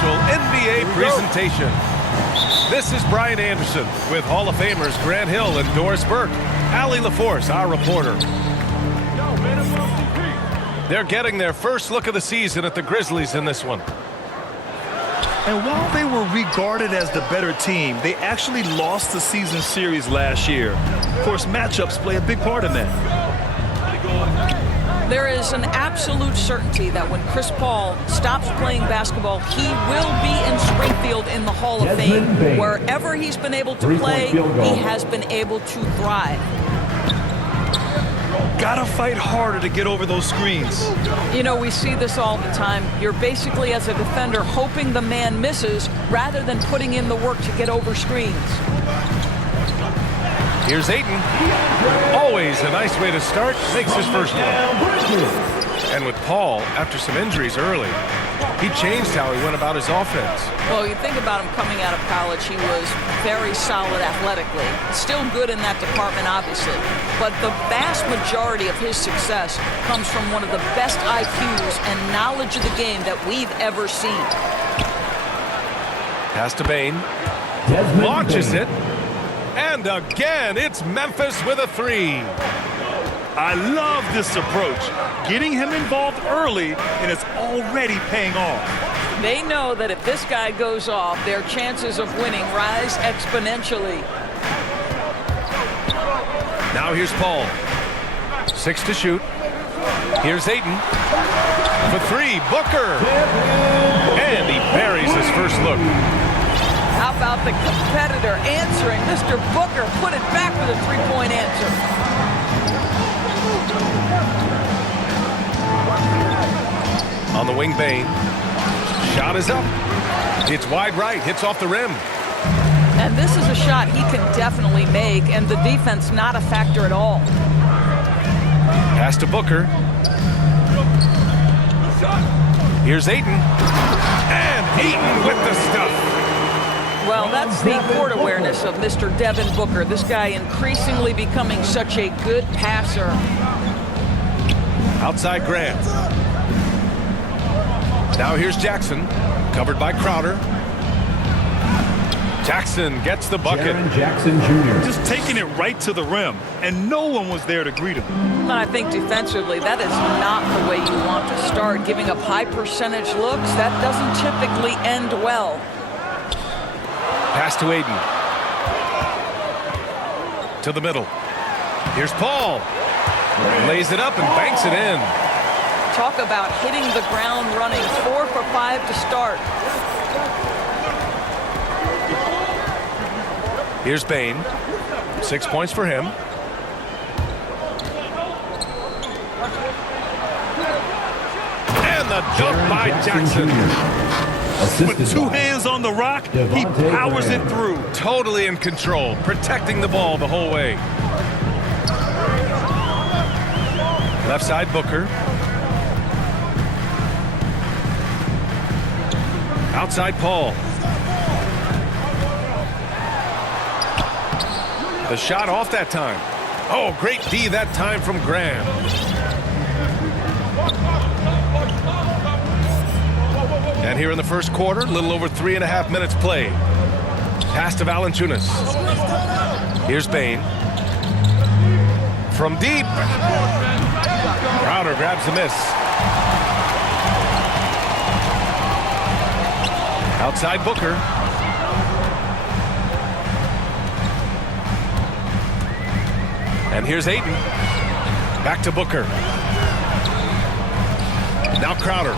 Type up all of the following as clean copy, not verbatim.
official NBA presentation. This is Brian Anderson with Hall of Famers Grant Hill and Doris Burke. Allie LaForce, our reporter. They're getting their first look of the season at the Grizzlies in this one. And while they were regarded as the better team, they actually lost the season series last year. Of course, matchups play a big part in that. There is an absolute certainty that when Chris Paul stops playing basketball, he will be in Springfield in the Hall of Fame. Wherever he's been able to play, he has been able to thrive. Gotta fight harder to get over those screens. You know, we see this all the time. You're basically, as a defender, hoping the man misses rather than putting in the work to get over screens. Here's Ayton. Always a nice way to start. Makes his first one. And with Paul, after some injuries early, he changed how he went about his offense. Well, you think about him coming out of college, he was very solid athletically. Still good in that department, obviously. But the vast majority of his success comes from one of the best IQs and knowledge of the game that we've ever seen. Pass to Bane. Launches it. And again, it's Memphis with a three. I love this approach. Getting him involved early, and it's already paying off. They know that if this guy goes off, their chances of winning rise exponentially. Now here's Paul. 6 to shoot. Here's Ayton. For three, Booker. And he buries his first look. How about the competitor answering? Mr. Booker put it back with a three-point answer. On the wing, Bane. Shot is up. It's wide right. Hits off the rim. And this is a shot he can definitely make, and the defense not a factor at all. Pass to Booker. Here's Ayton. And Ayton with the stuff. Well, that's the court awareness of Mr. Devin Booker. This guy increasingly becoming such a good passer. Outside Grant. Now here's Jackson, covered by Crowder. Jackson gets the bucket. Jackson Jr. Just taking it right to the rim, and no one was there to greet him. And I think defensively, that is not the way you want to start. Giving up high percentage looks, that doesn't typically end well. Pass to Ayton. To the middle. Here's Paul. Lays it up and banks it in. Talk about hitting the ground running. 4 for 5 to start. Here's Bane. 6 points for him. And the dunk by Jackson. With two hands on the rock, he powers it through. Totally in control, protecting the ball the whole way. Left side, Booker. Outside, Paul. The shot off that time. Oh, great D that time from Graham. And here in the first quarter, a little over 3.5 minutes played. Pass to Valanciunas. Here's Bane. From deep. Crowder grabs the miss. Outside Booker. And here's Ayton. Back to Booker. Now Crowder.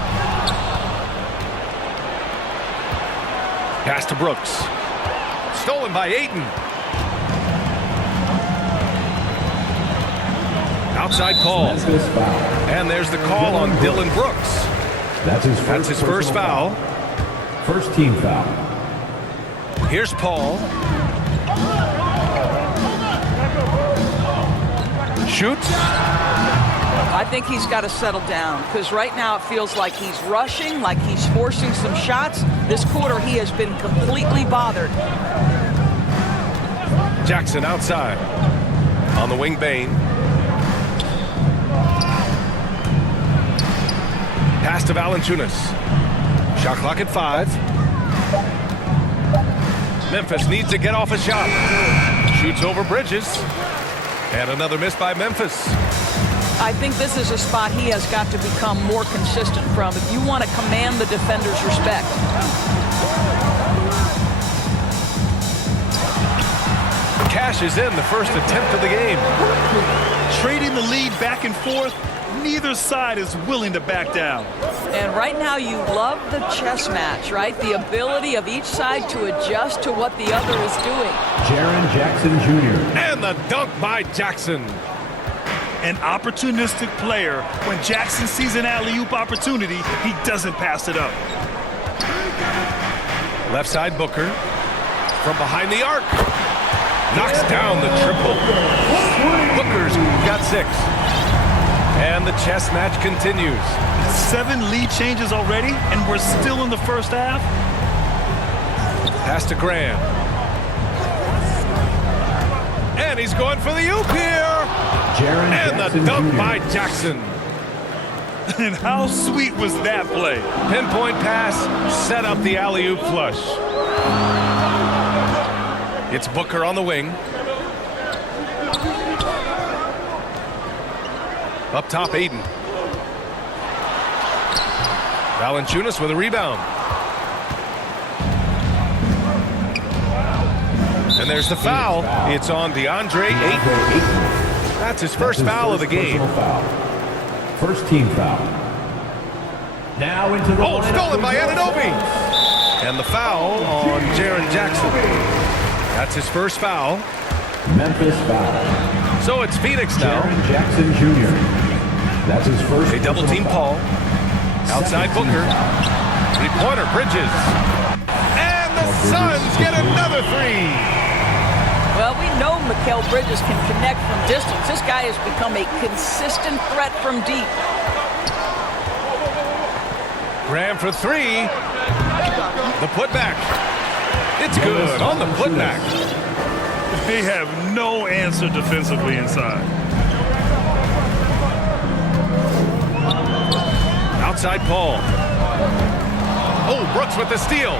Pass to Brooks. Stolen by Ayton. Outside Paul. And there's the call on Dylan Brooks. That's his first foul. First team foul. Here's Paul. Shoots. I think he's got to settle down because right now it feels like he's rushing, like he's forcing some shots. This quarter he has been completely bothered. Jackson outside. On the wing, Bane. Pass to Valanciunas. Shot clock at 5. Memphis needs to get off a shot. Shoots over Bridges. And another miss by Memphis. I think this is a spot he has got to become more consistent from if you want to command the defender's respect. Cashes in the first attempt of the game. Trading the lead back and forth, neither side is willing to back down. And right now you love the chess match, right? The ability of each side to adjust to what the other is doing. Jaren Jackson Jr. And the dunk by Jackson. An opportunistic player. When Jackson sees an alley-oop opportunity, he doesn't pass it up. Left side Booker. From behind the arc. Knocks down the triple. Booker's got 6. And the chess match continues. 7 lead changes already, and we're still in the first half. Pass to Graham. And he's going for the oop here. Jaren And the Jackson dunk Jr. by Jackson. And how sweet was that play? Pinpoint pass, set up the alley-oop flush. It's Booker on the wing. Up top, Aiden. Valanciunas with a rebound. And there's the foul. It's on DeAndre Ayton. That's his first foul of the game. Foul. First team foul. Now into the lineup Stolen by for Anunoby. And the foul on Jaren Jackson. That's his first foul. Memphis foul. So it's Phoenix now. Jaren Jackson Jr. That's his first. They double team Paul. Outside Booker. Three-pointer, Bridges. And the Suns get another 3. Well, we know Mikal Bridges can connect from distance. This guy has become a consistent threat from deep. Graham for 3. The putback. It's good on the putback. They have no answer defensively inside. Outside Paul. Oh, Brooks with the steal.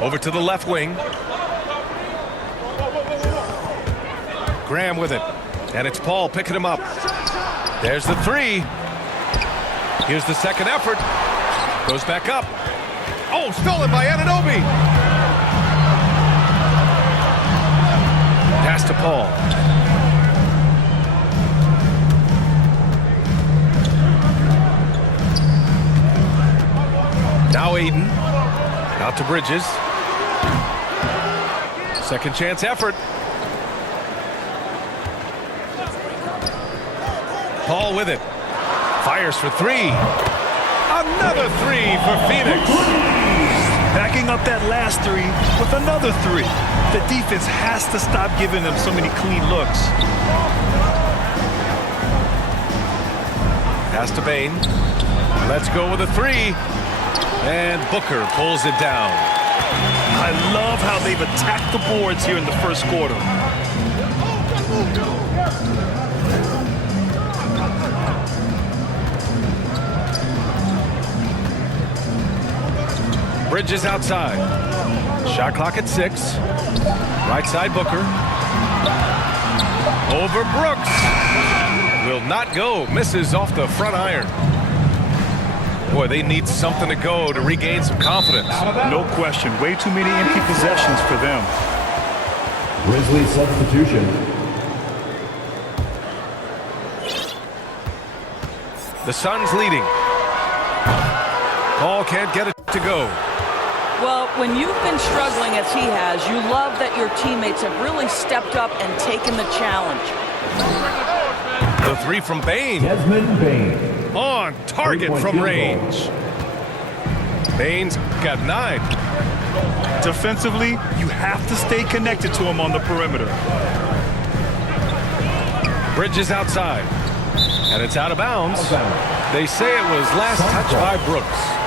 Over to the left wing. Graham with it. And it's Paul picking him up. There's the 3. Here's the second effort. Goes back up. Oh, stolen by Anunoby. Pass to Paul. Now Aiden. Out to Bridges. Second chance effort. Paul with it. Fires for 3. Another 3 for Phoenix. Backing up that last 3 with another 3. The defense has to stop giving them so many clean looks. Pass to Bain. Let's go with a 3. And Booker pulls it down. I love how they've attacked the boards here in the first quarter. Bridges outside. Shot clock at 6. Right side Booker. Over Brooks. Will not go. Misses off the front iron. Boy, they need something to go to regain some confidence. No question. Way too many empty possessions for them. Grizzlies substitution. The Suns leading. Paul can't get it to go. Well, when you've been struggling as he has, you love that your teammates have really stepped up and taken the challenge. The 3 from Bain. Desmond Bain. On target from range. Bain's got 9. Defensively, you have to stay connected to him on the perimeter. Bridges outside. And it's out of bounds. They say it was last touched by Brooks.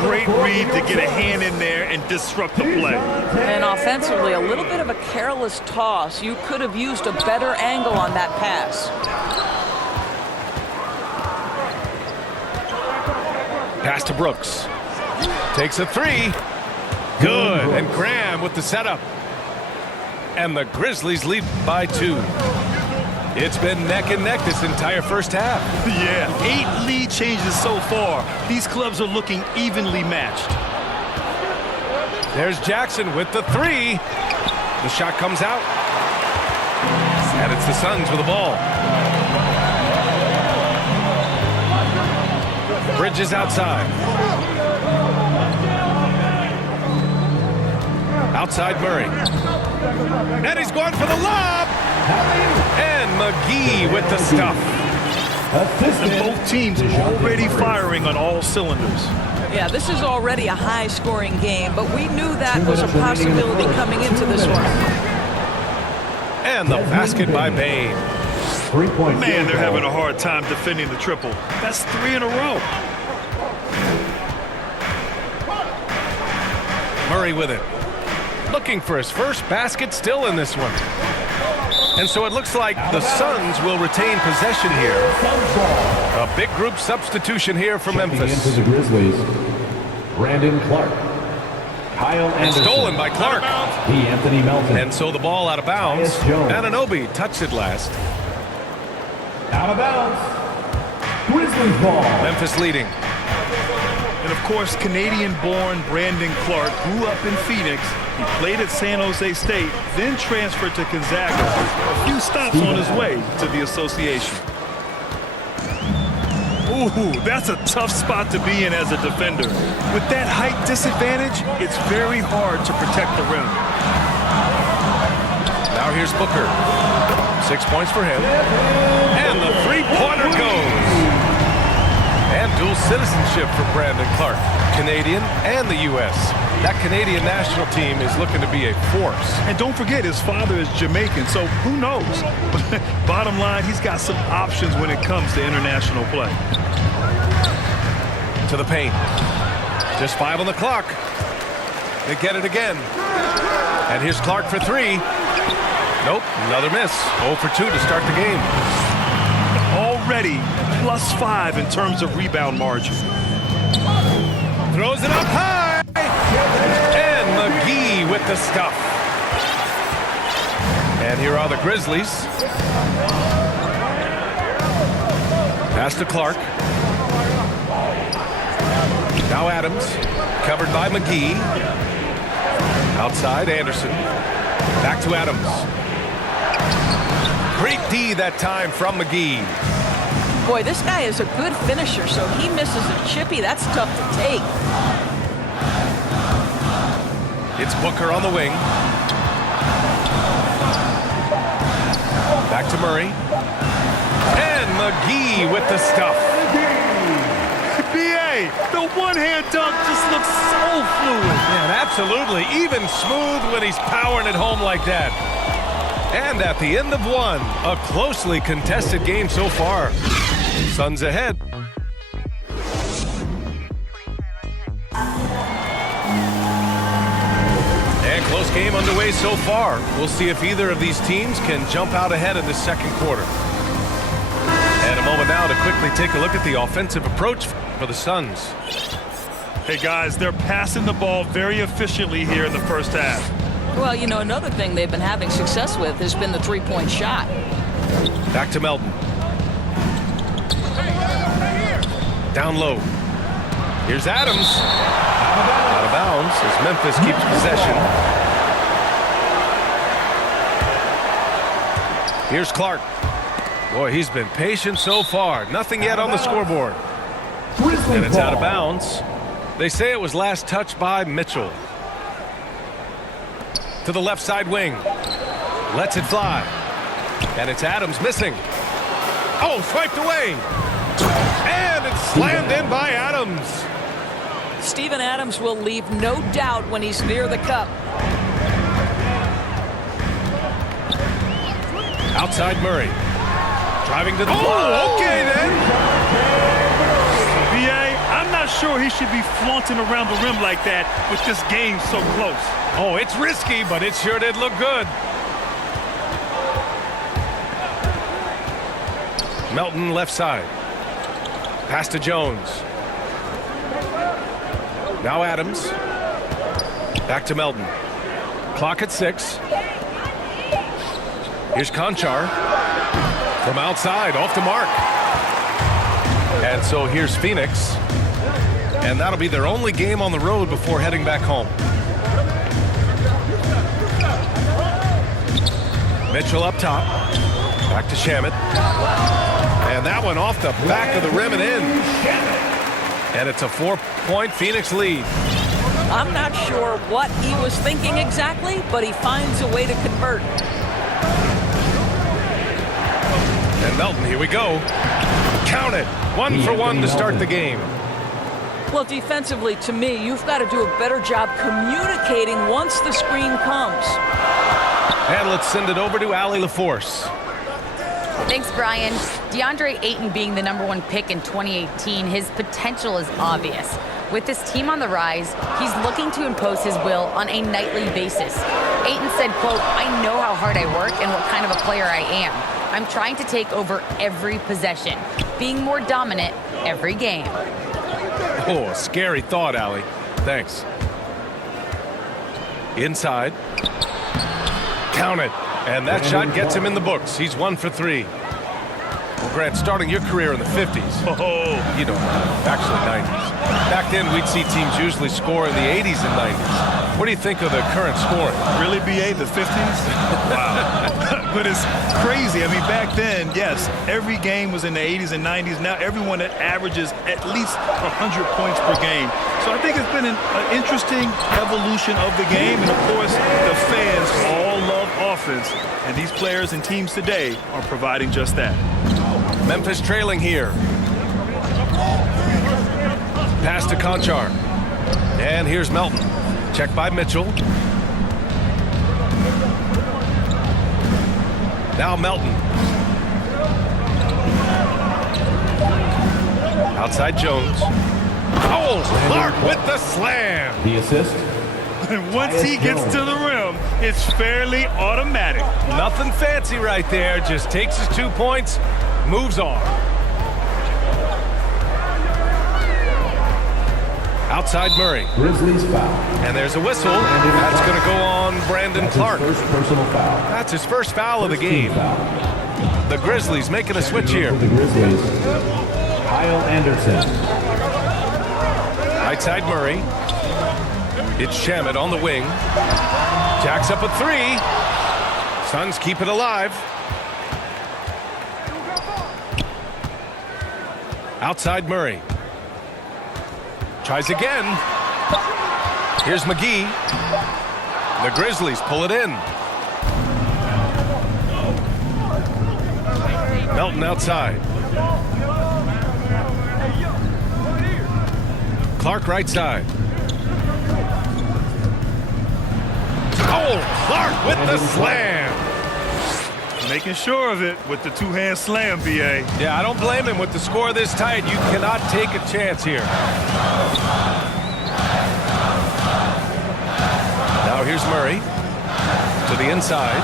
Great read to get a hand in there and disrupt the play. And offensively, a little bit of a careless toss. You could have used a better angle on that pass. Pass to Brooks. Takes a three. Good. And Graham with the setup. And the Grizzlies lead by 2. It's been neck and neck this entire first half. Yeah, 8 lead changes so far. These clubs are looking evenly matched. There's Jackson with the three. The shot comes out. And it's the Suns with the ball. Bridges outside. Outside Murray. And he's going for the lob. And McGee with the stuff. And both teams already firing on all cylinders. Yeah, this is already a high-scoring game, but we knew that was a possibility coming into this one. And the basket by Bain. 3-point. Man, they're having a hard time defending the triple. That's 3 in a row. Murray with it. Looking for his first basket still in this one. And so it looks like the Suns will retain possession here. A big group substitution here for Memphis. Into the Grizzlies, Brandon Clark. Kyle Anderson. Stolen by Clark. Anthony Melton. And so the ball out of bounds. Anunoby touched it last. Out of bounds. Grizzlies ball. Memphis leading. And of course, Canadian-born Brandon Clark grew up in Phoenix. He played at San Jose State, then transferred to Gonzaga. A few stops on his way to the association. Ooh, that's a tough spot to be in as a defender. With that height disadvantage, it's very hard to protect the rim. Now here's Booker. 6 points for him. And the three-pointer goes. And dual citizenship for Brandon Clark. Canadian and the U.S. That Canadian national team is looking to be a force. And don't forget, his father is Jamaican, so who knows? Bottom line, he's got some options when it comes to international play. To the paint. Just 5 on the clock. They get it again. And here's Clark for 3. Nope, another miss. 0 for 2 to start the game. Already +5 in terms of rebound margin. Throws it up high. And McGee with the stuff. And here are the Grizzlies. Pass to Clark. Now Adams. Covered by McGee. Outside Anderson. Back to Adams. Great D that time from McGee. Boy, this guy is a good finisher, so he misses a chippy. That's tough to take. It's Booker on the wing. Back to Murray. And McGee with the stuff. B.A., the one-hand dunk just looks so fluid. Man, absolutely. Even smooth when he's powering it home like that. And at the end of one, a closely contested game so far. Suns ahead. And close game underway so far. We'll see if either of these teams can jump out ahead in the second quarter. And a moment now to quickly take a look at the offensive approach for the Suns. Hey, guys, they're passing the ball very efficiently here in the first half. Well, you know, another thing they've been having success with has been the three-point shot. Back to Melton. Down low. Here's Adams. Out of bounds as Memphis keeps possession. Here's Clark. Boy, he's been patient so far. Nothing yet on the scoreboard. And it's out of bounds. They say it was last touched by Mitchell. To the left side wing. Lets it fly. And it's Adams missing. Oh, swiped away. And it's slammed in by Adams. Steven Adams will leave no doubt when he's near the cup. Outside Murray. Driving to the block. Oh, okay then. B.A., I'm not sure he should be flaunting around the rim like that with this game so close. Oh, it's risky, but it sure did look good. Melton left side. Pass to Jones. Now Adams. Back to Melton. Clock at 6. Here's Conchar. From outside, off the mark. And so here's Phoenix. And that'll be their only game on the road before heading back home. Mitchell up top. Back to Shamet. And that one off the back of the rim and in. And it's a 4-point Phoenix lead. I'm not sure what he was thinking exactly, but he finds a way to convert. And Melton, here we go. Count it. 1 for 1 to start the game. Well, defensively, to me, you've got to do a better job communicating once the screen comes. And let's send it over to Allie LaForce. Thanks, Brian. DeAndre Ayton being the #1 pick in 2018, his potential is obvious. With this team on the rise, he's looking to impose his will on a nightly basis. Ayton said, quote, "I know how hard I work and what kind of a player I am. I'm trying to take over every possession, being more dominant every game." Oh, a scary thought, Allie. Thanks. Inside. Count it. And that shot gets him in the books. He's 1 for 3. Well, Grant, starting your career in the 50s. Oh, You know, actually 90s. Back then, we'd see teams usually score in the 80s and 90s. What do you think of the current scoring? really, BA, the 50s? Wow. But it's crazy. I mean, back then, yes, every game was in the 80s and 90s. Now everyone that averages at least 100 points per game. So I think it's been an interesting evolution of the game. And, of course, the fans all love offense. And these players and teams today are providing just that. Memphis trailing here. Pass to Conchar. And here's Melton. Checked by Mitchell. Now Melton. Outside Jones. Oh, Clark with the slam. The assist. And once he gets to the rim, it's fairly automatic. Nothing fancy right there. Just takes his 2 points, moves on. Outside Murray. Grizzlies foul. And there's a whistle. That's going to go on Brandon Clark. First personal foul. That's his first foul of the game. Foul. The Grizzlies making a switch here. For the Grizzlies, Kyle Anderson. Right side Murray. It's Shamet on the wing. Jacks up a 3. Suns keep it alive. Outside Murray. Tries again. Here's McGee. The Grizzlies pull it in. Melton outside. Clark right side. Oh, Clark with the slam. Making sure of it with the two-hand slam, BA. Yeah, I don't blame him. With the score this tight, you cannot take a chance here. Now here's Murray to the inside.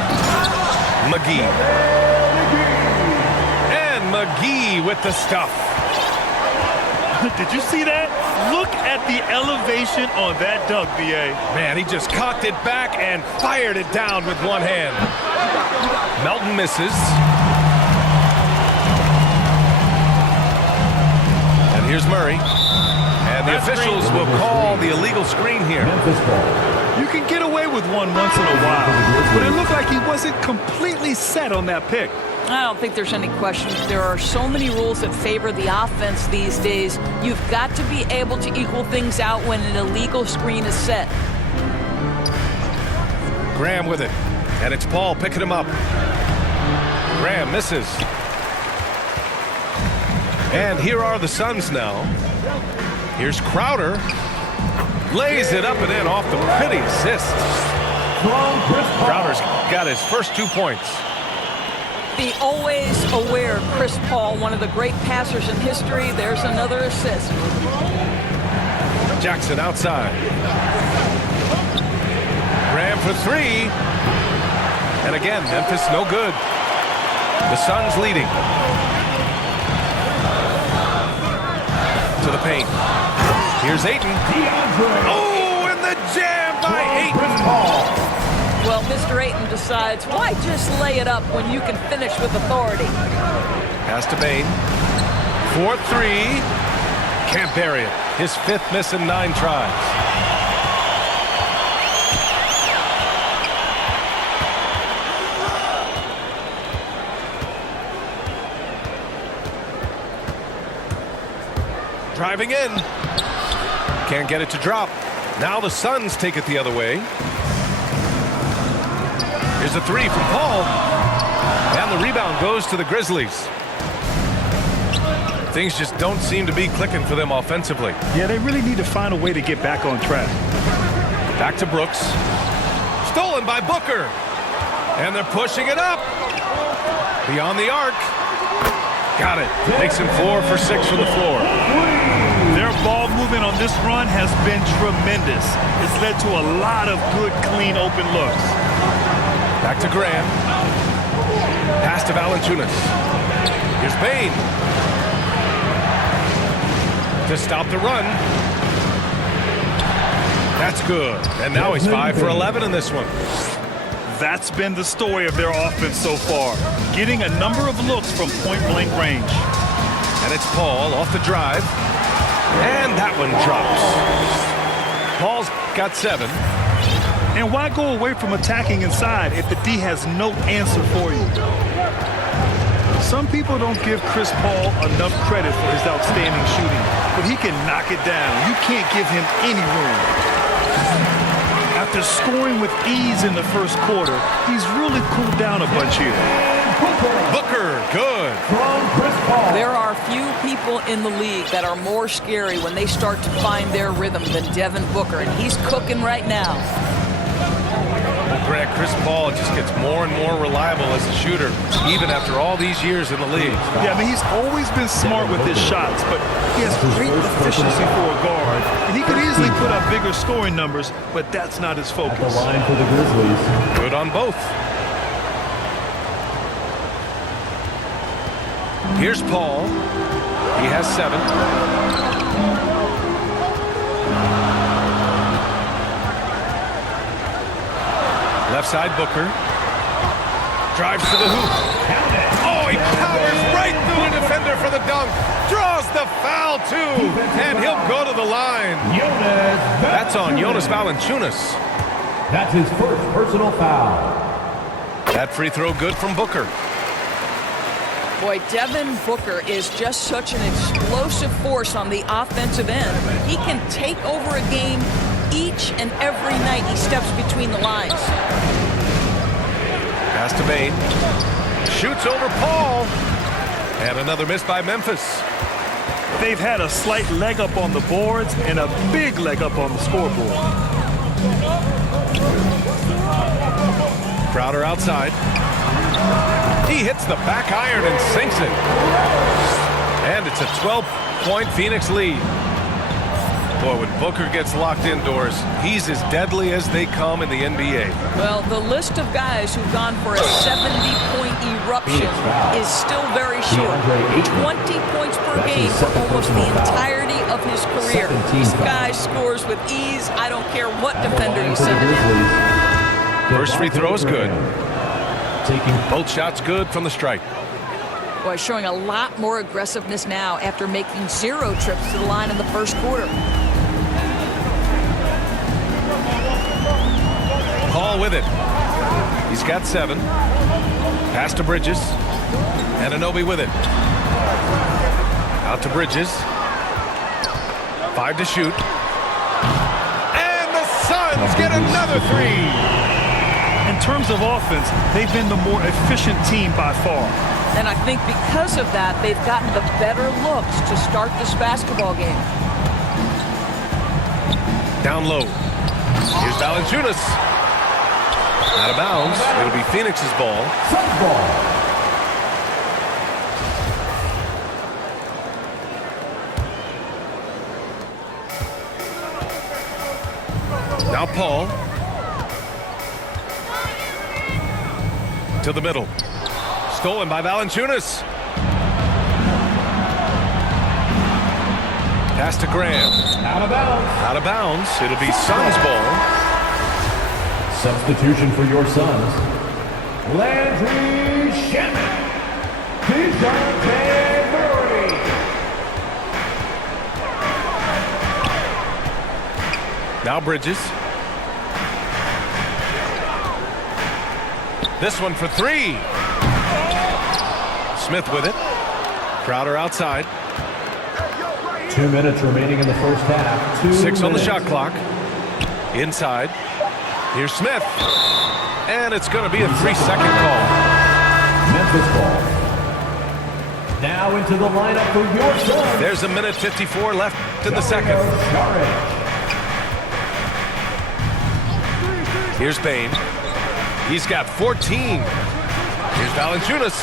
McGee. And McGee with the stuff. Did you see that? Look at the elevation on that dunk, BA. Man, he just cocked it back and fired it down with one hand. Melton misses. And here's Murray. And the officials will call the illegal screen here. Memphis ball. You can get away with one once in a while, but it looked like he wasn't completely set on that pick. I don't think there's any question. There are so many rules that favor the offense these days. You've got to be able to equal things out when an illegal screen is set. Graham with it. And it's Paul picking him up. Graham misses. And here are the Suns now. Here's Crowder. Lays it up and in off the pretty assist. Crowder's got his first 2 points. The always aware Chris Paul, one of the great passers in history. There's another assist. Jackson outside. Graham for 3. And again, Memphis no good. The Suns leading. the paint. Here's Ayton. Oh, and the jam by Ayton. Well, Mr. Ayton decides, why just lay it up when you can finish with authority? Pass to Bain. 4-3. Can't bury it. His 5th miss in 9 tries. Driving in. Can't get it to drop. Now the Suns take it the other way. Here's a 3 from Paul. And the rebound goes to the Grizzlies. Things just don't seem to be clicking for them offensively. Yeah, they really need to find a way to get back on track. Back to Brooks. Stolen by Booker. And they're pushing it up. Beyond the arc. Got it. Makes him 4 for 6 from the floor. Their ball movement on this run has been tremendous. It's led to a lot of good, clean, open looks. Back to Graham. Pass to Valanciunas. Here's Bain. To stop the run. That's good. And now he's 5 for 11 in this one. That's been the story of their offense so far. Getting a number of looks from point-blank range. And it's Paul off the drive. And that one drops. Paul's got 7. And why go away from attacking inside if the D has no answer for you? Some people don't give Chris Paul enough credit for his outstanding shooting, but he can knock it down. You can't give him any room. After scoring with ease in the first quarter, he's really cooled down a bunch here. Booker, good. There are few people in the league that are more scary when they start to find their rhythm than Devin Booker, and he's cooking right now. Greg, Chris Paul just gets more and more reliable as a shooter, even after all these years in the league. Yeah, I mean, he's always been smart with his shots, but he has great efficiency for a guard, and he could easily put up bigger scoring numbers, but that's not his focus. The line for the Grizzlies. Good on both. Here's Paul. He has 7. Left side, Booker. Drives to the hoop. Oh, he powers right through the defender for the dunk. Draws the foul, too. And he'll go to the line. That's on Jonas Valanciunas. That's his first personal foul. That free throw good from Booker. Boy, Devin Booker is just such an explosive force on the offensive end. He can take over a game each and every night he steps between the lines. Pass to Bain. Shoots over Paul. And another miss by Memphis. They've had a slight leg up on the boards and a big leg up on the scoreboard. Crowder outside. He hits the back iron and sinks it. And it's a 12-point Phoenix lead. Boy, when Booker gets locked indoors, he's as deadly as they come in the NBA. Well, the list of guys who've gone for a 70-point eruption is still very short. 20 points per game for almost the entirety of his career. This guy scores with ease. I don't care what defender you send him in. First free throw is good. Both shots good from the stripe. Boy, showing a lot more aggressiveness now after making 0 trips to the line in the first quarter. Paul with it. He's got 7. Pass to Bridges. Anunoby with it. Out to Bridges. 5 to shoot. And the Suns get another 3. In terms of offense, they've been the more efficient team by far. And I think because of that, they've gotten the better looks to start this basketball game. Down low. Here's Valanciunas. Out of bounds. It'll be Phoenix's ball. Suns ball. Now Paul. To the middle. Stolen by Valanciunas. Pass to Graham. Out of bounds. Out of bounds. It'll be Suns ball. Substitution for your Suns. Landry Shamet. DeJounte Murray. Now Bridges. This one for three. Smith with it. Crowder outside. 2 minutes remaining in the first half. 2 6 on the minutes. shot clock. Inside. Here's Smith. And it's going to be a 3-second call. Memphis ball. Now into the lineup for your Suns. There's a minute 54 left in the second. Saric. Here's Bain. He's got 14. Here's Valanciunas.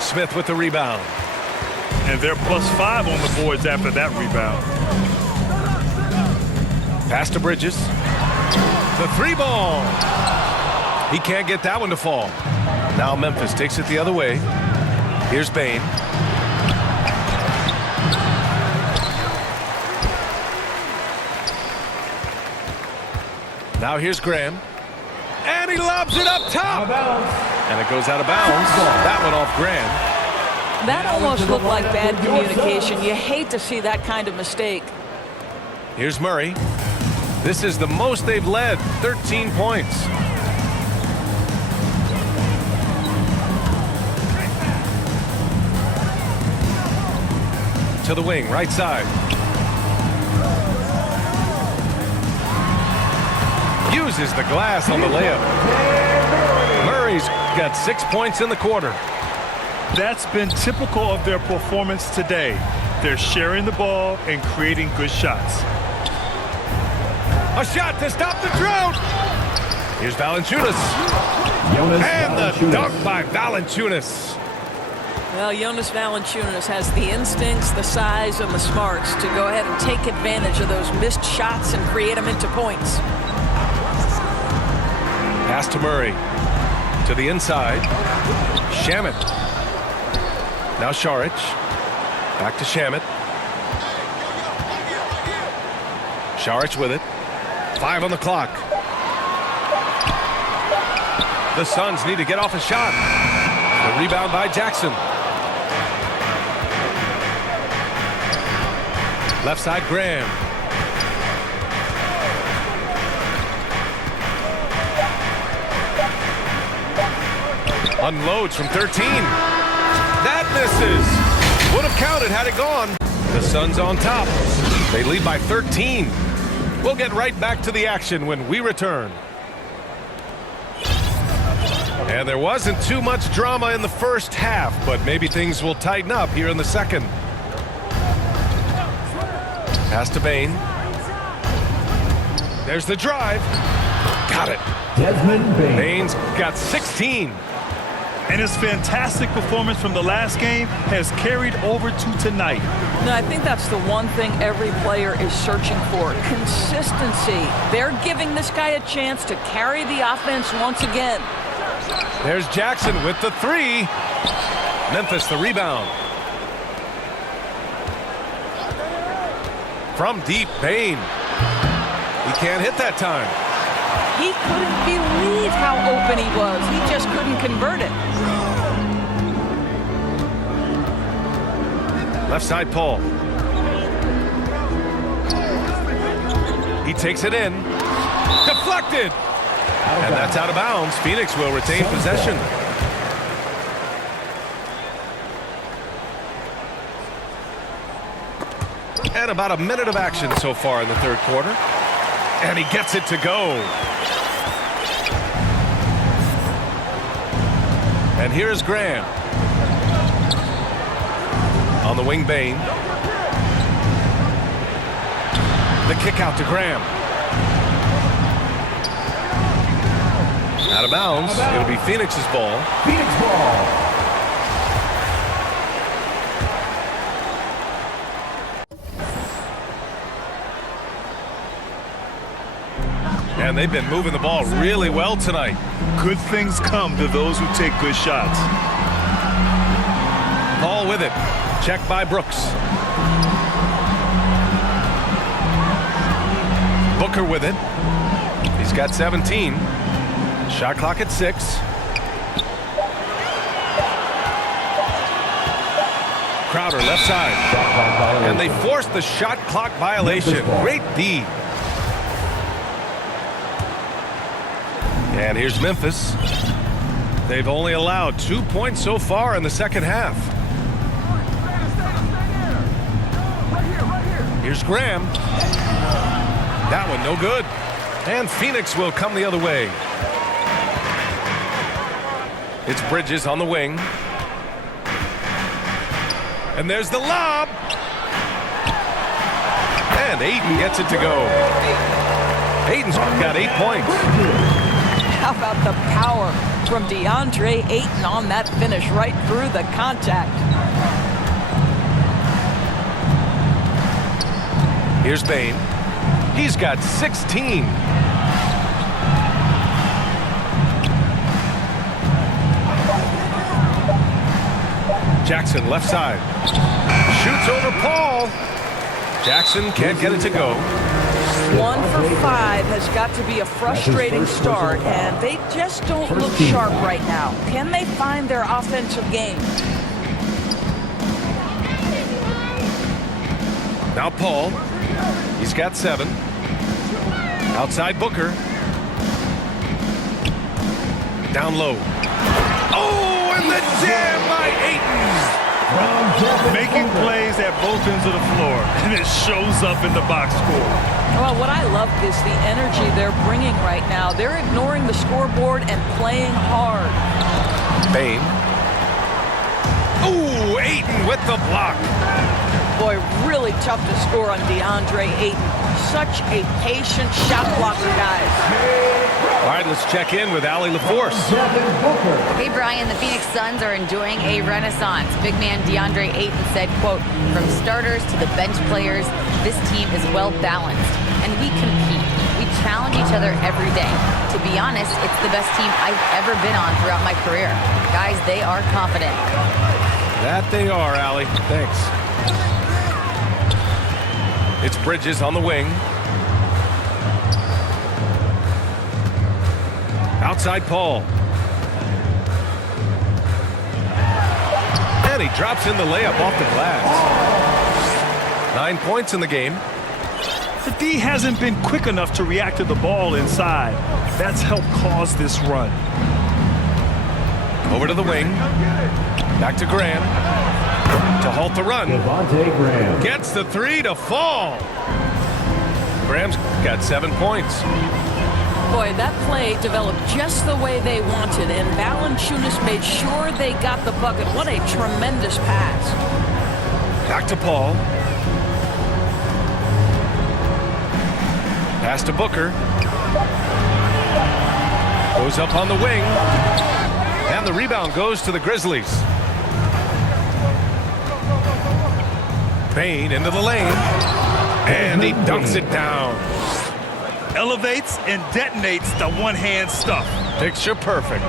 Smith with the rebound. And they're +5 on the boards after that rebound. Pass to Bridges. The three ball. He can't get that one to fall. Now Memphis takes it the other way. Here's Bain. Now here's Graham. And he lobs it up top. Out of bounds. And it goes out of bounds. That one off Graham. That almost looked like bad communication. You hate to see that kind of mistake. Here's Murray. This is the most they've led, 13 points. To the wing, right side. Uses the glass on the layup. Murray's got 6 points in the quarter. That's been typical of their performance today. They're sharing the ball and creating good shots. A shot to stop the drought. Here's Valanciunas. Jonas And the Valanciunas. dunk by Valanciunas. Well, Jonas Valanciunas has the instincts, the size, and the smarts to go ahead and take advantage of those missed shots and create them into points. Pass to Murray. To the inside. Shamet. Now Saric. Back to Shamet. Saric with it. 5 on the clock. The Suns need to get off a shot. The rebound by Jackson. Left side, Graham. Unloads from 13. That misses. Would have counted had it gone. The Suns on top. They lead by 13. We'll get right back to the action when we return. And there wasn't too much drama in the first half, but maybe things will tighten up here in the second. Pass to Bain. There's the drive. Got it. Desmond Bain. Bain's got 16. And his fantastic performance from the last game has carried over to tonight. No, I think that's the one thing every player is searching for. Consistency. They're giving this guy a chance to carry the offense once again. There's Jackson with the three. Memphis the rebound. From deep, Bain. He can't hit that time. He couldn't believe how open he was. He just couldn't convert it. Left side, Paul. He takes it in. Deflected. And that's out of bounds. Phoenix will retain possession. And about a minute of action so far in the third quarter. And he gets it to go. And here's Graham. On the wing, Bain. The kick out to Graham. Out of bounds. It'll be Phoenix's ball. Phoenix ball. And they've been moving the ball really well tonight. Good things come to those who take good shots. Paul with it. Check by Brooks. Booker with it. He's got 17. Shot clock at 6. Crowder left side. And they forced the shot clock violation. Great D. And here's Memphis. They've only allowed 2 points so far in the second half. Here's Graham. That one no good. And Phoenix will come the other way. It's Bridges on the wing. And there's the lob. And Ayton gets it to go. Ayton's got 8 points. How about the power from DeAndre Ayton on that finish right through the contact. Here's Bane. He's got 16. Jackson left side. Shoots over Paul. Jackson can't get it to go. 1 for 5 has got to be a frustrating start, and they just don't look sharp right now. Can they find their offensive game? Now Paul. He's got 7. Outside Booker. Down low. Oh, and the jam by Ayton. Making plays at both ends of the floor, and it shows up in the box score. Well, what I love is the energy they're bringing right now. They're ignoring the scoreboard and playing hard. Bane. Ooh, Ayton with the block. Boy, really tough to score on DeAndre Ayton. Such a patient shot blocker, guys. All right, let's check in with Allie LaForce. Hey, Brian, the Phoenix Suns are enjoying a renaissance. Big man DeAndre Ayton said, quote, "From starters to the bench players, this team is well-balanced, and we compete. We challenge each other every day. To be honest, it's the best team I've ever been on throughout my career. Guys, they are confident." That they are, Allie. Thanks. It's Bridges on the wing. Outside Paul. And he drops in the layup off the glass. 9 points in the game. The D hasn't been quick enough to react to the ball inside. That's helped cause this run. Over to the wing. Back to Graham. To halt the run. Graham. Gets the 3 to fall. Graham's got 7 points. Boy, that play developed just the way they wanted, and Valanciunas made sure they got the bucket. What a tremendous pass. Back to Paul. Pass to Booker. Goes up on the wing. And the rebound goes to the Grizzlies. Bane into the lane. And he dunks it down. Elevates and detonates the one-hand stuff. Picture perfect.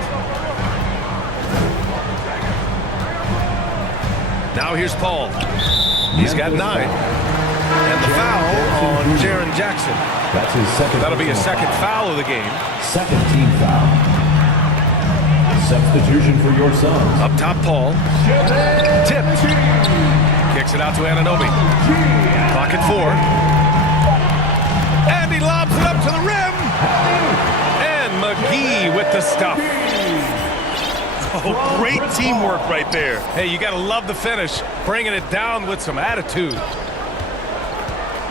Now here's Paul. He's got 9. And the foul on Jaren Jackson. That's his second. That'll be his second foul of the game. Second team foul. Substitution for your Suns. Up top, Paul. Tipped. Kicks it out to Anunoby. Clock at 4. And he lobs it up to the rim. And McGee with the stuff. Oh, great teamwork right there. Hey, you got to love the finish. Bringing it down with some attitude.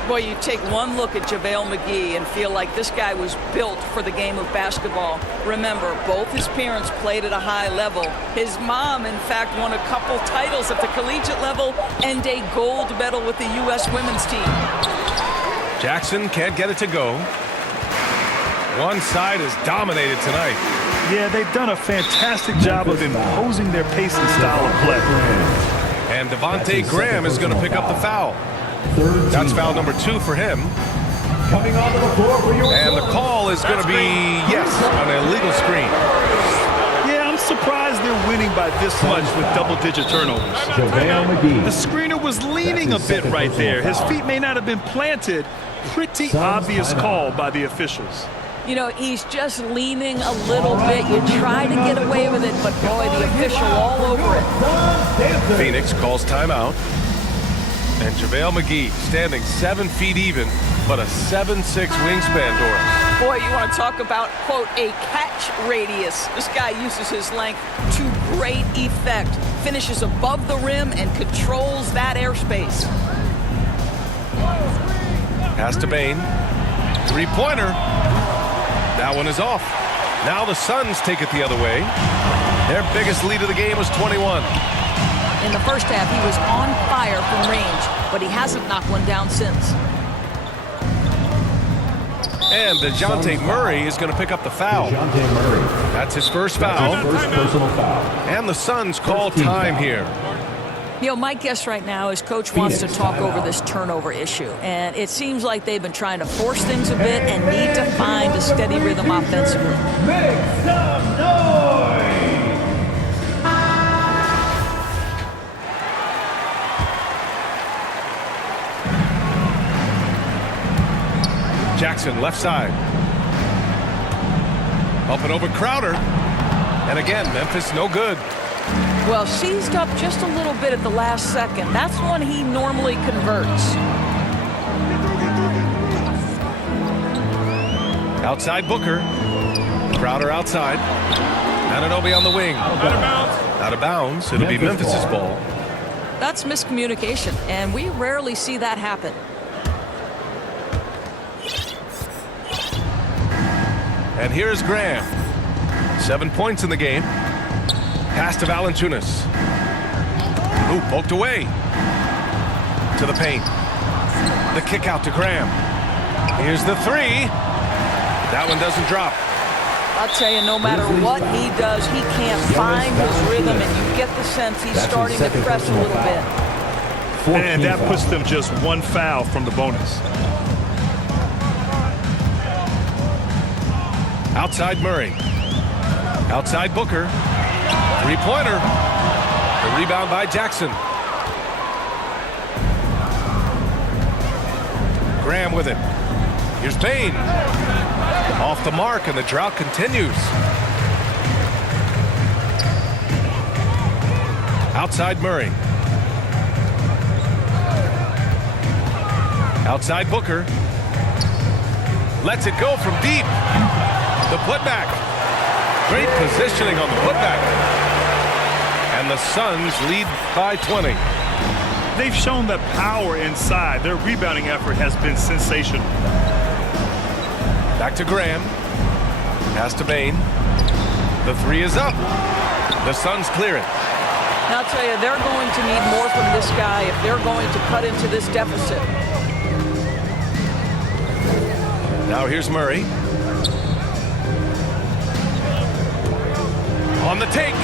Boy, you take one look at JaVale McGee and feel like this guy was built for the game of basketball. Remember, both his parents played at a high level. His mom, in fact, won a couple titles at the collegiate level and a gold medal with the U.S. women's team. Jackson can't get it to go. One side is dominated tonight. Yeah, they've done a fantastic job of imposing their pace and style of play. And Devontae Graham is going to pick up the foul. That's foul number 2 for him. Coming onto the floor for your And the call is going to be, yes, an illegal screen. Yeah, I'm surprised they're winning by this much with double-digit turnovers. JaVale McGee. The screener was leaning a bit right there. His feet may not have been planted, pretty obvious call by the officials. You know, he's just leaning a little bit. You try to get away with it, but boy, the official all over it. Phoenix calls timeout. And JaVale McGee standing 7 feet even, but a 7'6" wingspan, Doris. Boy, you want to talk about, quote, a catch radius. This guy uses his length to great effect. Finishes above the rim and controls that airspace. Pass to Bain. Three-pointer. That one is off. Now the Suns take it the other way. Their biggest lead of the game was 21. In the first half, he was on fire from range, but he hasn't knocked one down since. And DeJounte Murray is going to pick up the foul. DeJounte Murray. That's his first foul. First personal foul. And the Suns call time here. You know, my guess right now is Coach wants to talk over this turnover issue. And it seems like they've been trying to force things a bit and need to find a steady rhythm offensively. Make some noise! Jackson, left side. Up and over Crowder. And again, Memphis no good. Well, seized up just a little bit at the last second. That's when he normally converts. Outside Booker. Crowder outside. Anunoby on the wing. Out of bounds. Out of bounds. It'll be Memphis' ball. That's miscommunication, and we rarely see that happen. And here's Graham. 7 points in the game. Pass to Valanciunas. Ooh, poked away. To the paint. The kick out to Graham. Here's the three. That one doesn't drop. I'll tell you, no matter what he does, he can't find his rhythm, and you get the sense he's starting to press a little bit. And that puts them just one foul from the bonus. Outside Murray. Outside Booker. Three-pointer. The rebound by Jackson. Graham with it. Here's Bain. Off the mark, and the drought continues. Outside Murray. Outside Booker. Lets it go from deep. The putback. Great positioning on the putback. And the Suns lead by 20. They've shown that power inside. Their rebounding effort has been sensational. Back to Graham. Pass to Bain. The three is up. The Suns clear it. And I'll tell you, they're going to need more from this guy if they're going to cut into this deficit. Now here's Murray. On the take.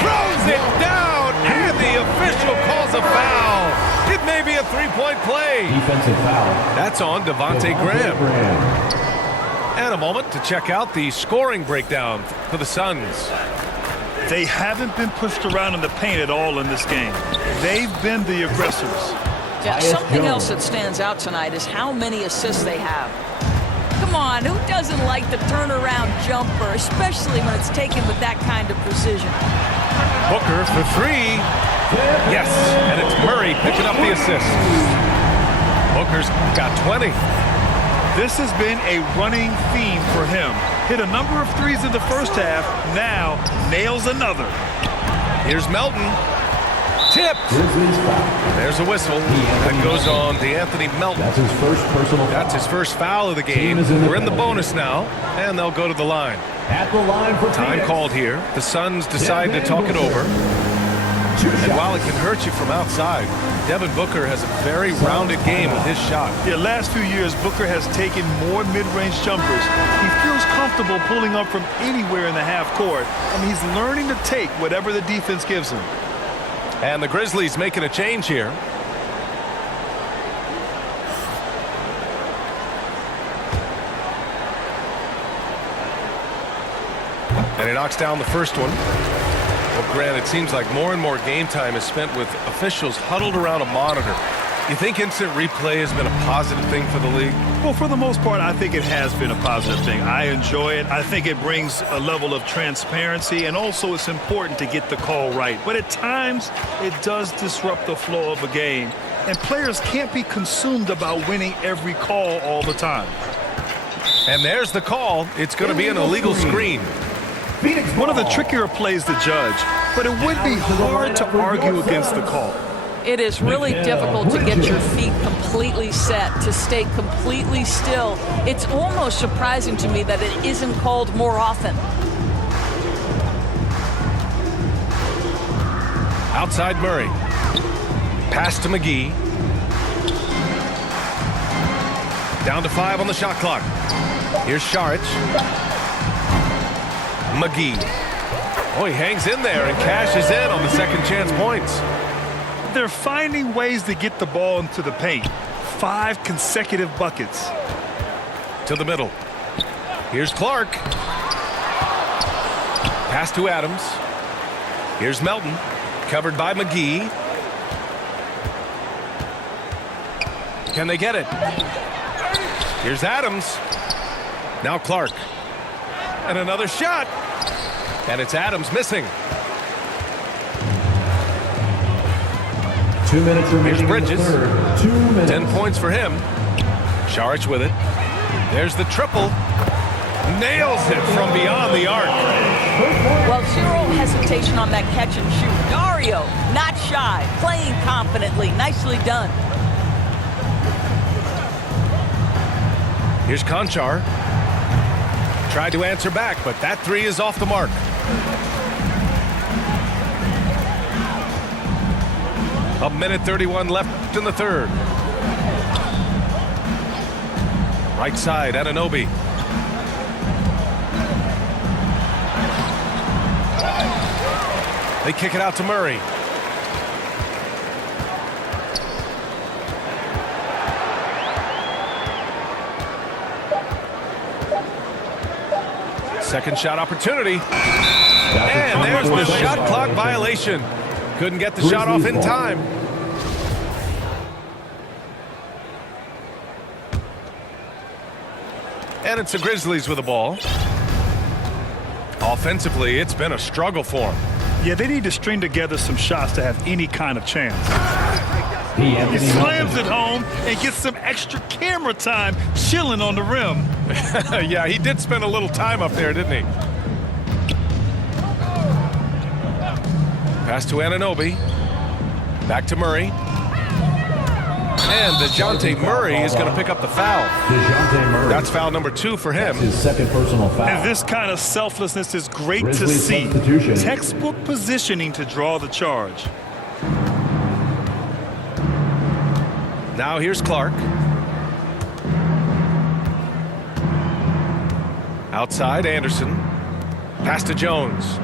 Throws it down, and the official calls a foul. It may be a three-point play. Defensive foul. That's on Devontae Graham. And a moment to check out the scoring breakdown for the Suns. They haven't been pushed around in the paint at all in this game. They've been the aggressors. Yeah, something else that stands out tonight is how many assists they have. Come on, who doesn't like the turnaround jumper, especially when it's taken with that kind of precision? Booker for three. Yes, and it's Murray picking up the assist. Booker's got 20. This has been a running theme for him. Hit a number of threes in the first half. Now nails another. Here's Melton. Tipped. There's a whistle that goes on to Anthony Melton. That's his first personal foul. That's his first foul of the game. We're in the bonus now, and they'll go to the line. At the line for Time Phoenix. called here. The Suns decide to talk it over. And while it can hurt you from outside, Devin Booker has a very rounded game with his shot. Yeah, last few years, Booker has taken more mid-range jumpers. He feels comfortable pulling up from anywhere in the half court, and he's learning to take whatever the defense gives him. And the Grizzlies making a change here. And he knocks down the first one. Well, Grant, it seems like more and more game time is spent with officials huddled around a monitor. You think instant replay has been a positive thing for the league? Well, for the most part, I think it has been a positive thing. I enjoy it. I think it brings a level of transparency, and also it's important to get the call right. But at times, it does disrupt the flow of a game, and players can't be consumed about winning every call all the time. And there's the call. It's going to be an illegal screen. One of the trickier plays to judge, but it would be hard to argue against the call. It is really difficult to get your feet completely set, to stay completely still. It's almost surprising to me that it isn't called more often. Outside Murray. Pass to McGee. Down to 5 on the shot clock. Here's Saric. McGee. Oh, he hangs in there and cashes in on the second chance points. They're finding ways to get the ball into the paint. 5 consecutive buckets. To the middle. Here's Clark. Pass to Adams. Here's Melton. Covered by McGee. Can they get it? Here's Adams. Now Clark. And another shot. And it's Adams missing. 2 minutes remaining. Here's Bridges. 2 minutes. 10 points for him. Saric with it. There's the triple. Nails it from beyond the arc. Well, zero hesitation on that catch and shoot. Dario, not shy, playing confidently. Nicely done. Here's Conchar. Tried to answer back, but that 3 is off the mark. A minute 31 left in the third. Right side, Anunoby. They kick it out to Murray. Second shot opportunity. And there's the shot clock violation. Couldn't get the shot off in time. And it's the Grizzlies with the ball. Offensively, it's been a struggle for them. Yeah, they need to string together some shots to have any kind of chance. He slams it home and gets some extra camera time chilling on the rim. Yeah, he did spend a little time up there, didn't he? Pass to Anunoby. Back to Murray. And DeJounte Murray is going to pick up the foul. DeJounte Murray. That's foul number 2 for him. His second personal foul. And this kind of selflessness is great to Grizzlies see. substitution. Textbook positioning to draw the charge. Now here's Clark. Outside, Anderson. Pass to Jones.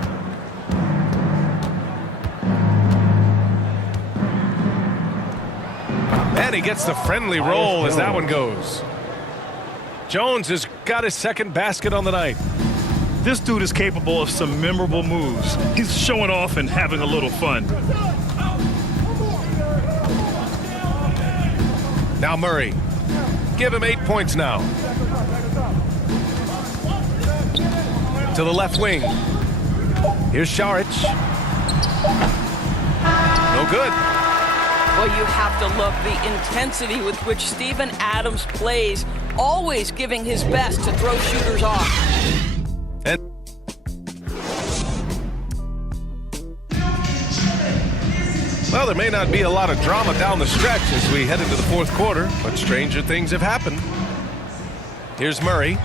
And he gets the friendly roll as that one goes. Jones has got his second basket on the night. This dude is capable of some memorable moves. He's showing off and having a little fun. Now Murray. Give him 8 points now. To the left wing. Here's Saric. No good. Well, you have to love the intensity with which Steven Adams plays, always giving his best to throw shooters off. And well, there may not be a lot of drama down the stretch as we head into the fourth quarter, but stranger things have happened. Here's Murray.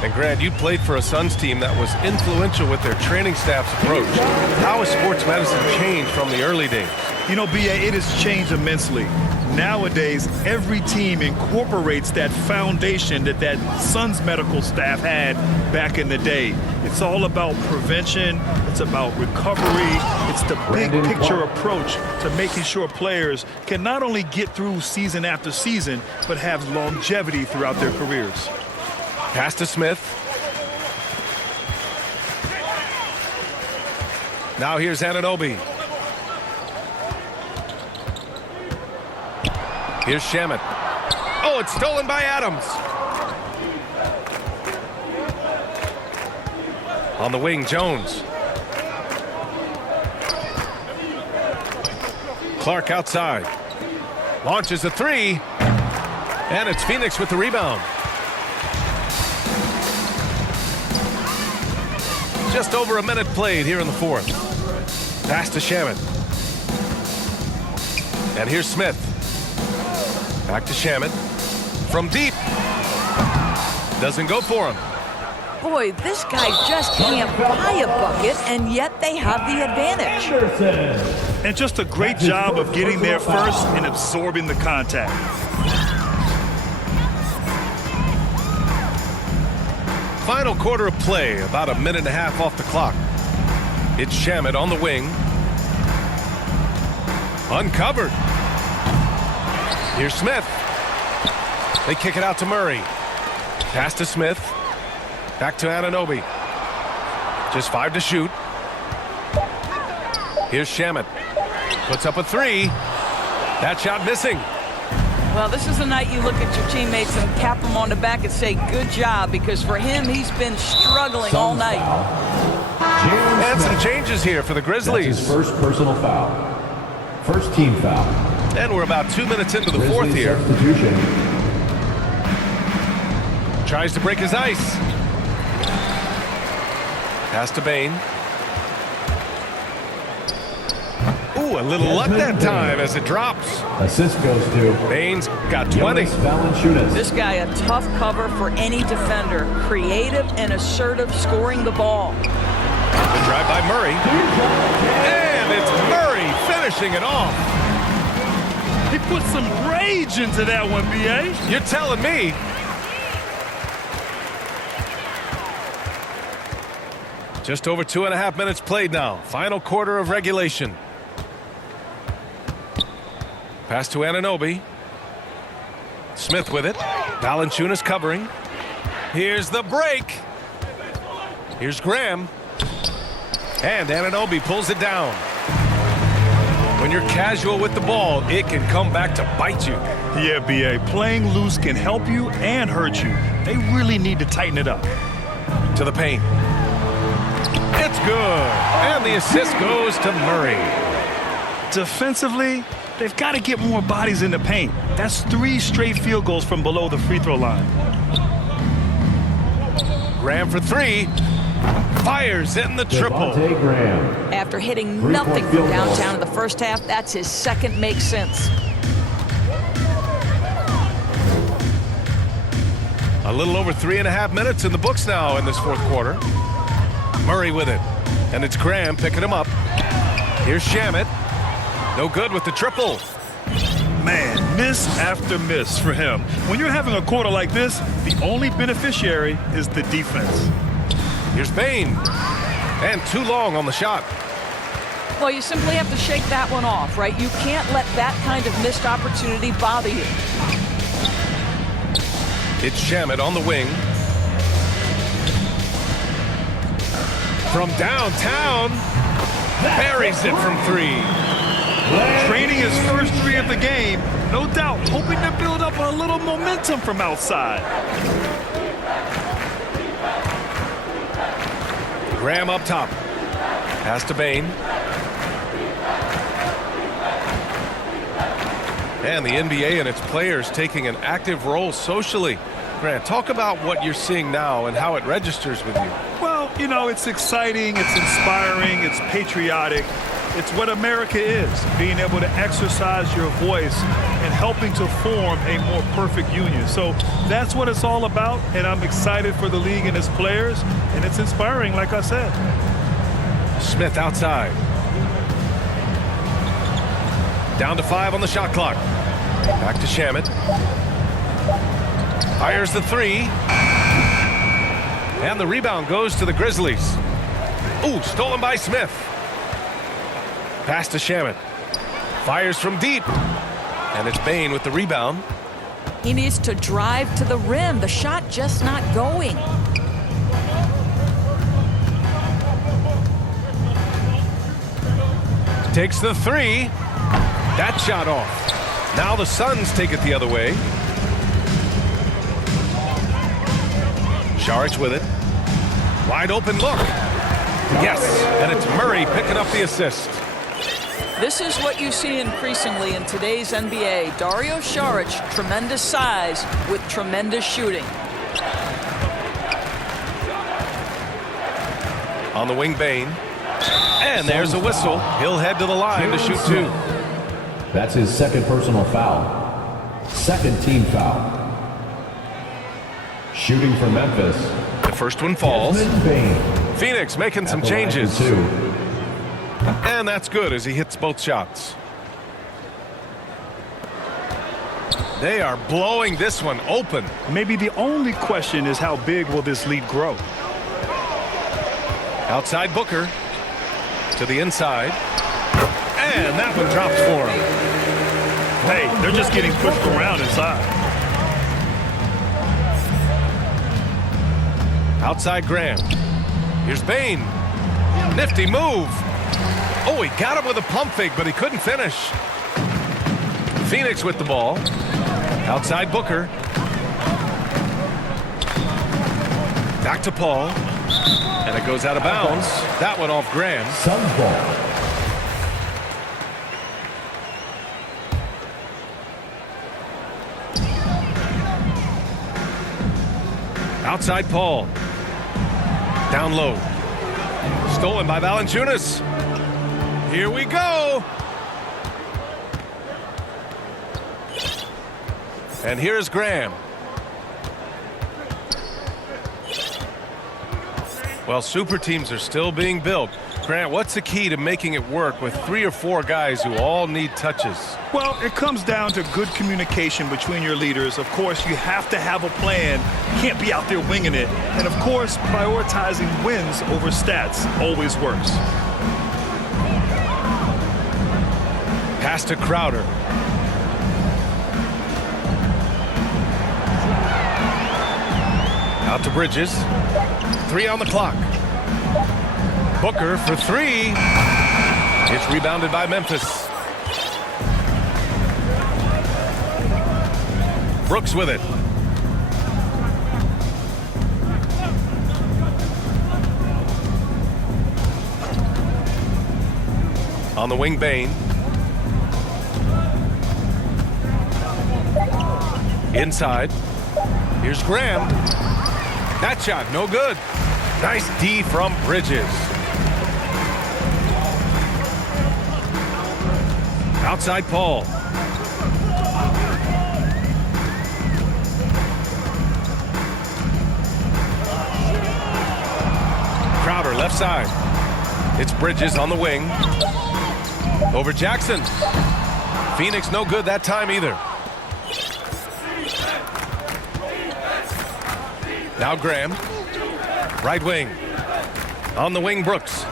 And Grant, you played for a Suns team that was influential with their training staff's approach. How has sports medicine changed from the early days? You know, B.A., it has changed immensely. Nowadays, every team incorporates that foundation that Suns medical staff had back in the day. It's all about prevention. It's about recovery. It's the big picture approach to making sure players can not only get through season after season, but have longevity throughout their careers. Pass to Smith. Now here's Anunoby. Here's Shamet. Oh, it's stolen by Adams. On the wing, Jones. Clark outside. Launches a three. And it's Phoenix with the rebound. Just over a minute played here in the fourth. Pass to Shamet. And here's Smith. Back to Shamet. From deep. Doesn't go for him. Boy, this guy just can't buy a bucket, and yet they have the advantage. And just a great job of getting there first and absorbing the contact. Final quarter of play, about a minute and a half off the clock. It's Shamet on the wing. Uncovered. Here's Smith. They kick it out to Murray. Pass to Smith. Back to Anunoby. Just 5 to shoot. Here's Shamet. Puts up a three. That shot missing. Well, this is the night you look at your teammates and cap them on the back and say, good job, because for him, he's been struggling all night. And some changes here for the Grizzlies. That's his first personal foul. First team foul. And we're about 2 minutes into the Grizzlies fourth here. Substitution. Tries to break his ice. Pass to Bane. Ooh, a little luck that time as it drops. Assist goes to Bane's got 20. This guy a tough cover for any defender. Creative and assertive scoring the ball. The drive by Murray. And it's Murray finishing it off. He put some rage into that one, B.A. You're telling me. Just over 2.5 minutes played now. Final quarter of regulation. Pass to Anunoby. Smith with it. Valanciunas covering. Here's the break. Here's Graham. And Anunoby pulls it down. When you're casual with the ball, it can come back to bite you. Yeah, B.A. Playing loose can help you and hurt you. They really need to tighten it up. To the paint. It's good. And the assist goes to Murray. Defensively, they've got to get more bodies in the paint. That's 3 straight field goals from below the free throw line. Graham for 3. Fires in the triple. Graham. After hitting nothing from downtown in the first half, that's his second make sense. A little over 3.5 minutes in the books now in this fourth quarter. Murray with it. And it's Graham picking him up. Here's Shamet. No good with the triple. Man, miss after miss for him. When you're having a quarter like this, the only beneficiary is the defense. Here's Bane. And too long on the shot. Well, you simply have to shake that one off, right? You can't let that kind of missed opportunity bother you. It's Shamet on the wing. From downtown. Buries it from 3. Training his first 3 of the game, no doubt, hoping to build up a little momentum from outside. Graham up top. Pass to Bane. And the NBA and its players taking an active role socially. Grant, talk about what you're seeing now and how it registers with you. Well, you know, it's exciting, it's inspiring, it's patriotic. It's what America is, being able to exercise your voice and helping to form a more perfect union. So that's what it's all about, and I'm excited for the league and its players, and it's inspiring, like I said. Smith outside. Down to 5 on the shot clock. Back to Shamet. Fires the 3. And the rebound goes to the Grizzlies. Ooh, stolen by Smith. Pass to Shamet. Fires from deep. And it's Bane with the rebound. He needs to drive to the rim. The shot just not going. Takes the 3. That shot off. Now the Suns take it the other way. Saric with it. Wide open look. Yes, and it's Murray picking up the assist. This is what you see increasingly in today's NBA. Dario Saric, tremendous size with tremendous shooting. On the wing, Bane. And there's a whistle. He'll head to the line to shoot 2. That's his second personal foul. Second team foul. Shooting for Memphis. The first one falls. Bane. Phoenix making some changes. And that's good as he hits both shots. They are blowing this one open. Maybe the only question is how big will this lead grow? Outside Booker. To the inside. And that one drops for him. Hey, they're just getting pushed around inside. Outside Graham. Here's Bane. Nifty move. Oh, he got him with a pump fake, but he couldn't finish. Phoenix with the ball. Outside Booker. Back to Paul. And it goes out of bounds. That one off Graham. Suns ball. Outside Paul. Down low. Stolen by Valanciunas. Here we go. And here's Graham. Well, super teams are still being built. Grant, what's the key to making it work with 3 or 4 guys who all need touches? Well, it comes down to good communication between your leaders. Of course, you have to have a plan. You can't be out there winging it. And, of course, prioritizing wins over stats always works. Pass to Crowder. Out to Bridges. 3 on the clock. Booker for 3. It's rebounded by Memphis. Brooks with it. On the wing, Bane. Inside. Here's Graham. That shot, no good. Nice D from Bridges. Outside Paul. Crowder left side. It's Bridges on the wing. Over Jackson. Phoenix no good that time either. Now Graham. Right wing. On the wing, Brooks.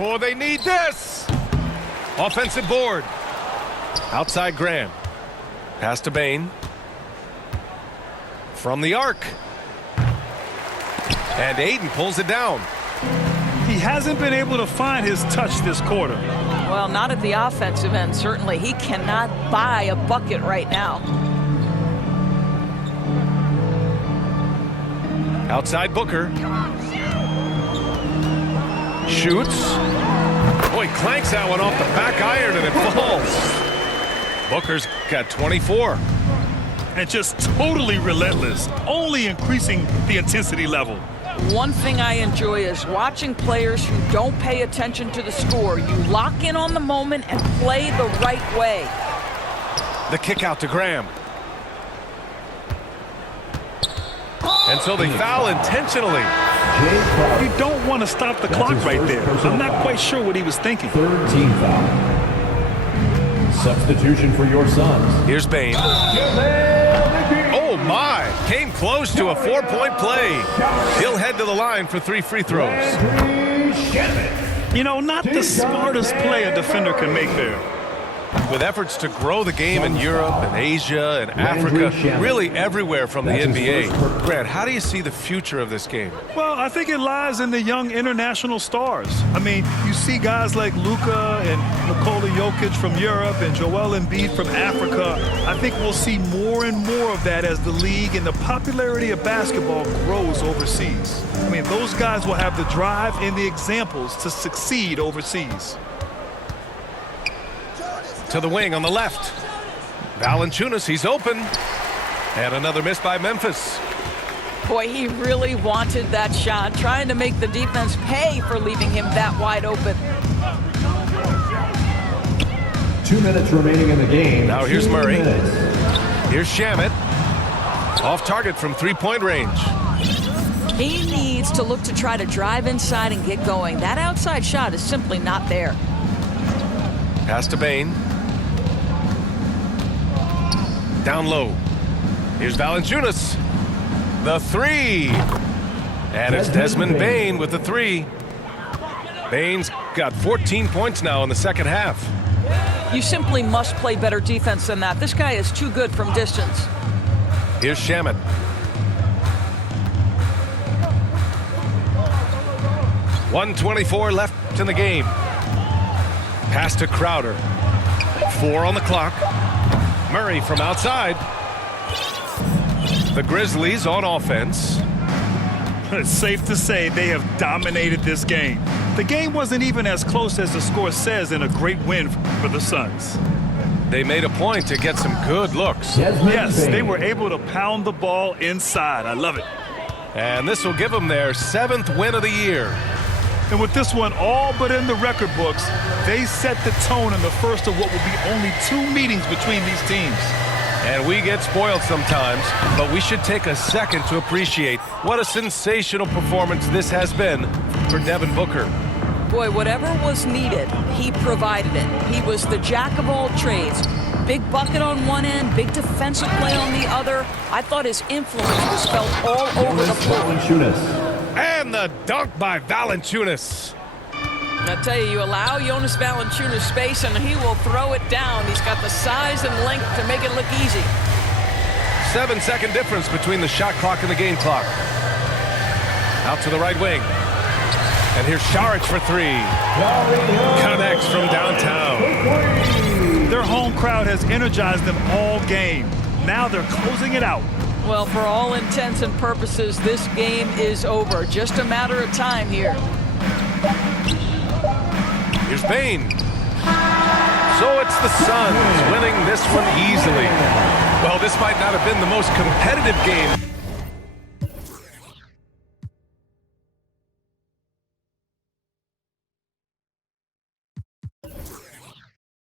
Oh, they need this. Offensive board. Outside Graham. Pass to Bane. From the arc. And Aiden pulls it down. He hasn't been able to find his touch this quarter. Well, not at the offensive end, certainly. He cannot buy a bucket right now. Outside Booker. Shoots. Boy, clanks that one off the back iron and it falls. Booker's got 24. And just totally relentless, only increasing the intensity level. One thing I enjoy is watching players who don't pay attention to the score. You lock in on the moment and play the right way. The kick out to Graham. And so they foul intentionally. You don't want to stop the clock right there. I'm not quite sure what he was thinking. Third team foul. Substitution for your Suns. Here's Bane. Oh my! Came close to a 4-point play. He'll head to the line for 3 free throws. You know, not the smartest play a defender can make there. With efforts to grow the game in Europe and Asia and Africa, really everywhere from the NBA. Grant, how do you see the future of this game? Well, I think it lies in the young international stars. I mean, you see guys like Luka and Nikola Jokic from Europe and Joel Embiid from Africa, I think we'll see more and more of that as the league and the popularity of basketball grows overseas. I mean, those guys will have the drive and the examples to succeed overseas. To the wing on the left. Valanciunas, he's open. And another miss by Memphis. Boy, he really wanted that shot, trying to make the defense pay for leaving him that wide open. 2 minutes remaining in the game. Now here's 2 Murray. minutes. Here's Shamet. Off target from three-point range. He needs to look to try to drive inside and get going. That outside shot is simply not there. Pass to Bane. Down low. Here's Valanciunas. The three. And it's Desmond Bane with the three. Bane's got 14 points now in the second half. You simply must play better defense than that. This guy is too good from distance. Here's Shamet. .124 left in the game. Pass to Crowder. 4 on the clock. Murray from outside. The Grizzlies on offense. It's safe to say they have dominated this game. The game wasn't even as close as the score says in a great win for the Suns. They made a point to get some good looks. Yes, they were able to pound the ball inside. I love it. And this will give them their 7th win of the year. And with this one all but in the record books, they set the tone in the first of what will be only 2 meetings between these teams. And we get spoiled sometimes, but we should take a second to appreciate what a sensational performance this has been for Devin Booker. Boy, whatever was needed, he provided it. He was the jack of all trades. Big bucket on one end, big defensive play on the other. I thought his influence was felt all over the floor. And the dunk by Valanciunas. I tell you, you allow Jonas Valanciunas space and he will throw it down. He's got the size and length to make it look easy. 7-second difference between the shot clock and the game clock. Out to the right wing. And here's Saric for 3. Connects from downtown. Their home crowd has energized them all game. Now they're closing it out. Well, for all intents and purposes, this game is over. Just a matter of time here. Here's Bane. So it's the Suns winning this one easily. Well, this might not have been the most competitive game